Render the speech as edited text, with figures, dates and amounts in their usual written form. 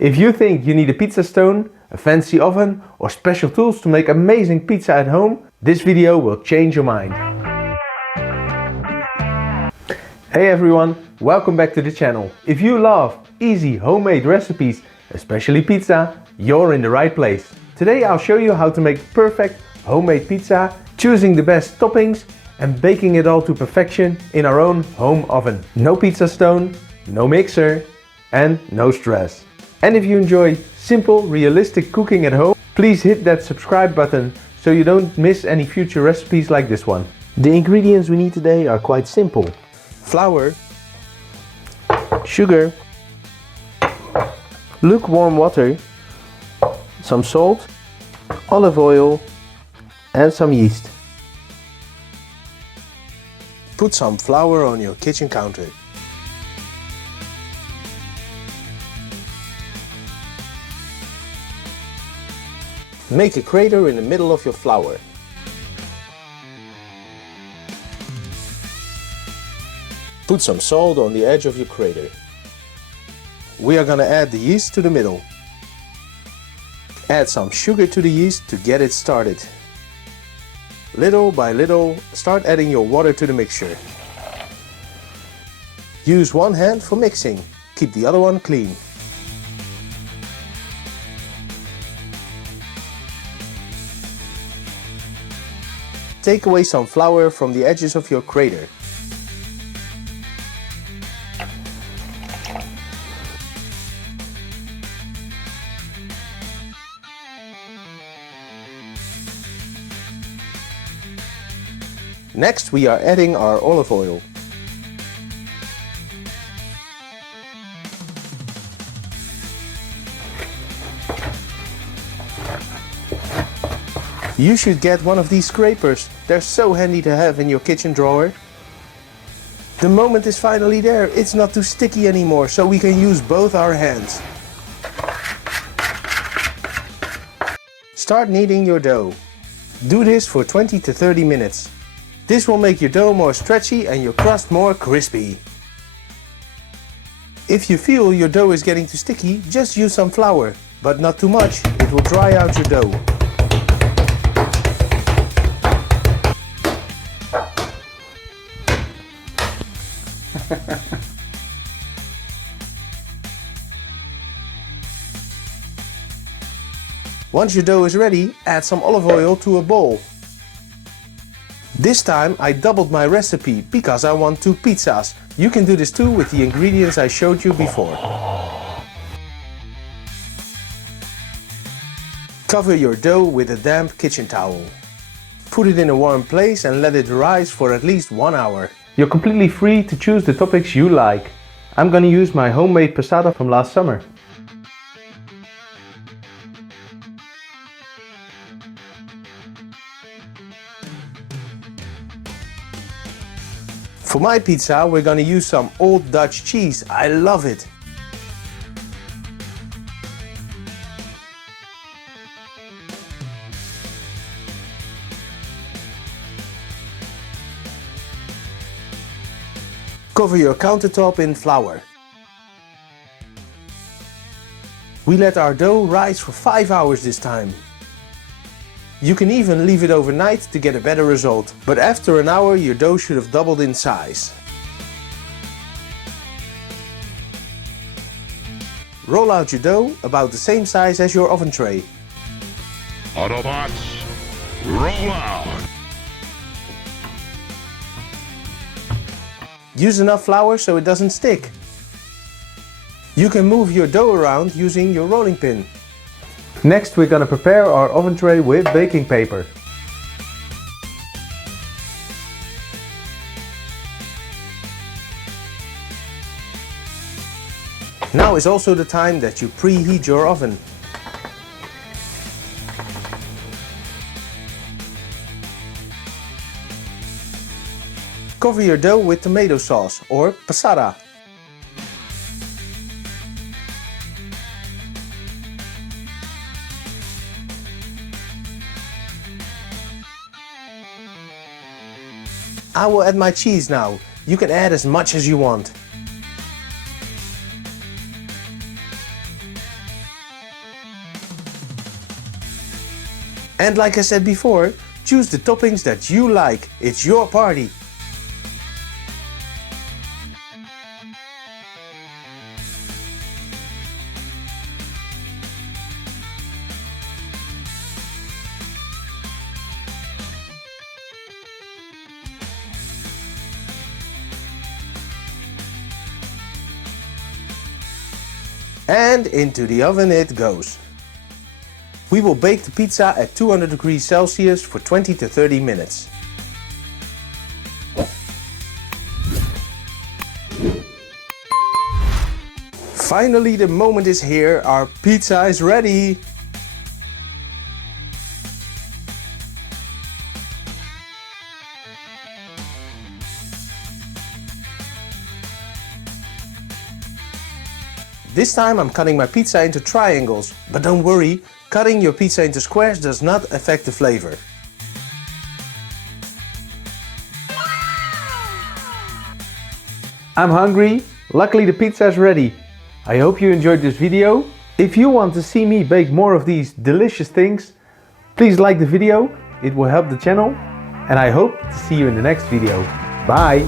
If you think you need a pizza stone, a fancy oven or special tools to make amazing pizza at home, this video will change your mind. Hey everyone, welcome back to the channel. If you love easy homemade recipes, especially pizza, you're in the right place. Today I'll show you how to make perfect homemade pizza, choosing the best toppings and baking it all to perfection in our own home oven. No pizza stone, no mixer and no stress. And if you enjoy simple, realistic cooking at home, please hit that subscribe button so you don't miss any future recipes like this one. The ingredients we need today are quite simple. Flour, sugar, lukewarm water, some salt, olive oil and some yeast. Put some flour on your kitchen counter. Make a crater in the middle of your flour. Put some salt on the edge of your crater. We are gonna add the yeast to the middle. Add some sugar to the yeast to get it started. Little by little, start adding your water to the mixture. Use one hand for mixing. Keep the other one clean. Take away some flour from the edges of your crater. Next, we are adding our olive oil. You should get one of these scrapers. They're so handy to have in your kitchen drawer. The moment is finally there. It's not too sticky anymore, so we can use both our hands. Start kneading your dough. Do this for 20 to 30 minutes. This will make your dough more stretchy and your crust more crispy. If you feel your dough is getting too sticky, just use some flour, but not too much. It will dry out your dough. Once your dough is ready, add some olive oil to a bowl. This time I doubled my recipe because I want 2 pizzas. You can do this too with the ingredients I showed you before. Cover your dough with a damp kitchen towel. Put it in a warm place and let it rise for at least 1 hour. You're completely free to choose the toppings you like. I'm gonna use my homemade passata from last summer. For my pizza, we're gonna use some old Dutch cheese. I love it. Cover your countertop in flour. We let our dough rise for 5 hours this time. You can even leave it overnight to get a better result, but after an hour your dough should have doubled in size. Roll out your dough about the same size as your oven tray. Autobots, roll out! Use enough flour so it doesn't stick. You can move your dough around using your rolling pin. Next we're gonna prepare our oven tray with baking paper. Now is also the time that you preheat your oven. Cover your dough with tomato sauce or passata. I will add my cheese now. You can add as much as you want. And like I said before, choose the toppings that you like. It's your party. And into the oven it goes. We will bake the pizza at 200 degrees Celsius for 20 to 30 minutes. Finally, the moment is here. Our pizza is ready. This time I'm cutting my pizza into triangles, but don't worry, cutting your pizza into squares does not affect the flavor. I'm hungry. Luckily the pizza is ready. I hope you enjoyed this video. If you want to see me bake more of these delicious things, please like the video. It will help the channel. And I hope to see you in the next video. Bye!